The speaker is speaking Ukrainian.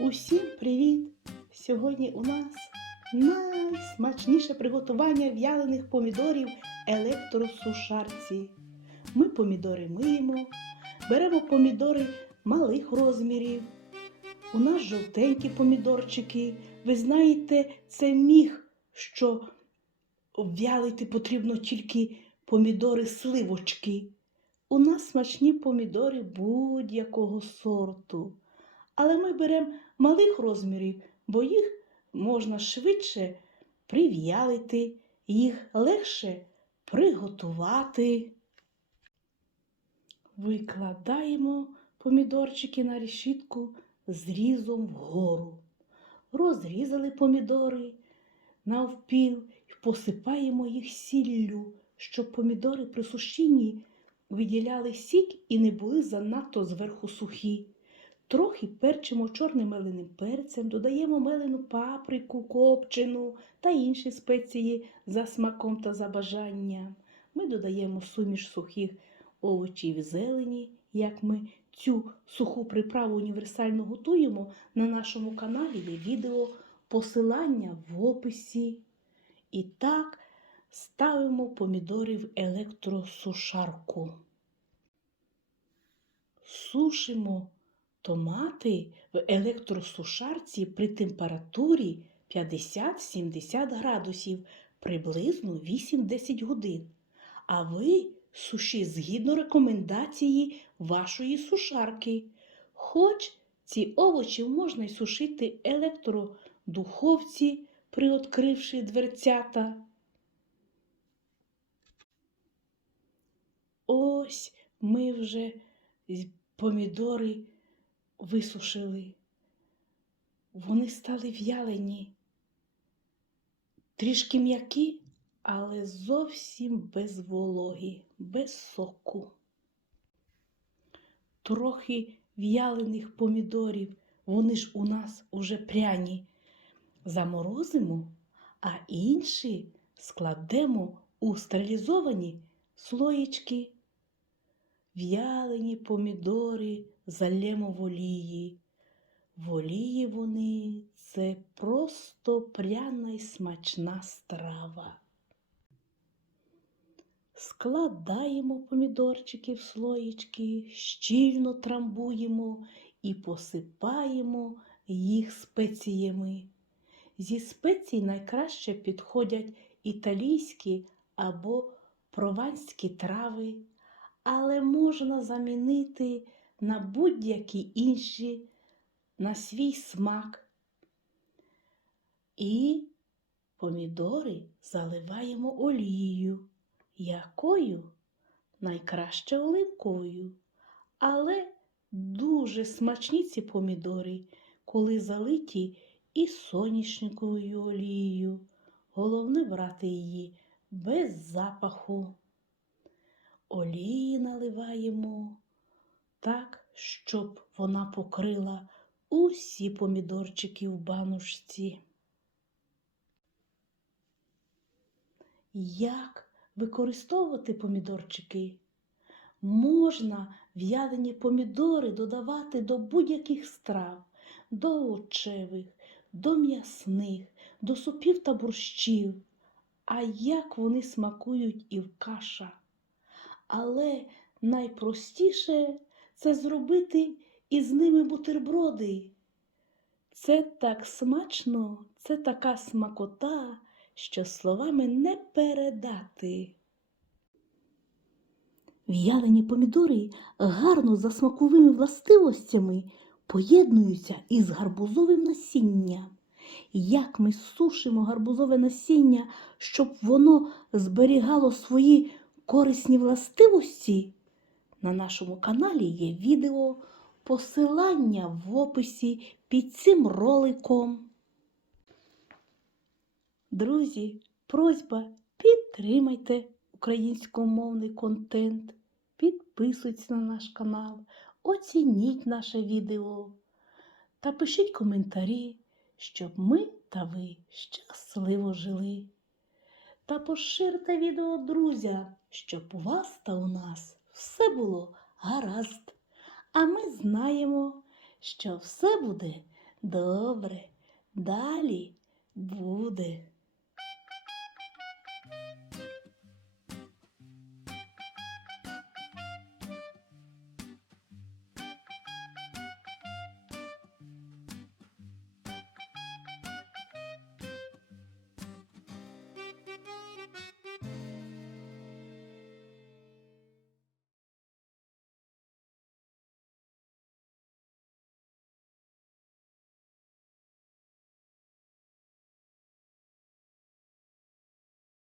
Усім привіт! Сьогодні у нас найсмачніше приготування в'ялених помідорів електросушарці. Ми помідори миємо, беремо помідори малих розмірів. У нас жовтенькі помідорчики. Ви знаєте, це міг, що в'ялити потрібно тільки помідори сливочки. У нас смачні помідори будь-якого сорту. Але ми беремо малих розмірів, бо їх можна швидше прив'ялити, їх легше приготувати. Викладаємо помідорчики на решітку зрізом вгору. Розрізали помідори навпіл і посипаємо їх сіллю, щоб помідори при сушінні виділяли сік і не були занадто зверху сухі. Трохи перчимо чорним меленим перцем, додаємо мелену паприку, копчену та інші спеції за смаком та за бажанням. Ми додаємо суміш сухих овочів і зелені, як ми цю суху приправу універсально готуємо. На нашому каналі є відео посилання в описі. І так ставимо помідори в електросушарку. Сушимо томати в електросушарці при температурі 50-70 градусів приблизно 8-10 годин. А ви сушіть згідно рекомендації вашої сушарки. Хоч ці овочі можна й сушити електродуховці, приоткривши дверцята. Ось ми вже помідори висушили. Вони стали в'ялені, трішки м'які, але зовсім без вологи, без соку. Трохи в'ялених помідорів, вони ж у нас уже пряні. Заморозимо, а інші складемо у стерилізовані слоєчки. В'ялені помідори залємо в олії. В олії вони це просто пряна й смачна страва. Складаємо помідорчики в слоєчки, щільно трамбуємо і посипаємо їх спеціями. Зі спецій найкраще підходять італійські або прованські трави, але можна замінити на будь-які інші на свій смак. І помідори заливаємо олією, якою найкраще оливковою. Але дуже смачні ці помідори, коли залиті і соняшниковою олією. Головне брати її без запаху. Олії наливаємо так, щоб вона покрила усі помідорчики в банушці. Як використовувати помідорчики? Можна в'ялені помідори додавати до будь-яких страв, до овочевих, до м'ясних, до супів та борщів. А як вони смакують і в кашах. Але найпростіше це зробити із ними бутерброди. Це так смачно, це така смакота, що словами не передати. В'ялені помідори гарно за смаковими властивостями поєднуються із гарбузовим насінням. Як ми сушимо гарбузове насіння, щоб воно зберігало свої корисні властивості, на нашому каналі є відео, посилання в описі під цим роликом. Друзі, просьба підтримайте українськомовний контент, підписуйтесь на наш канал, оцініть наше відео та пишіть коментарі, щоб ми та ви щасливо жили. Та поширте відео друзям, щоб у вас та у нас все було гаразд. А ми знаємо, що все буде Добре, далі буде.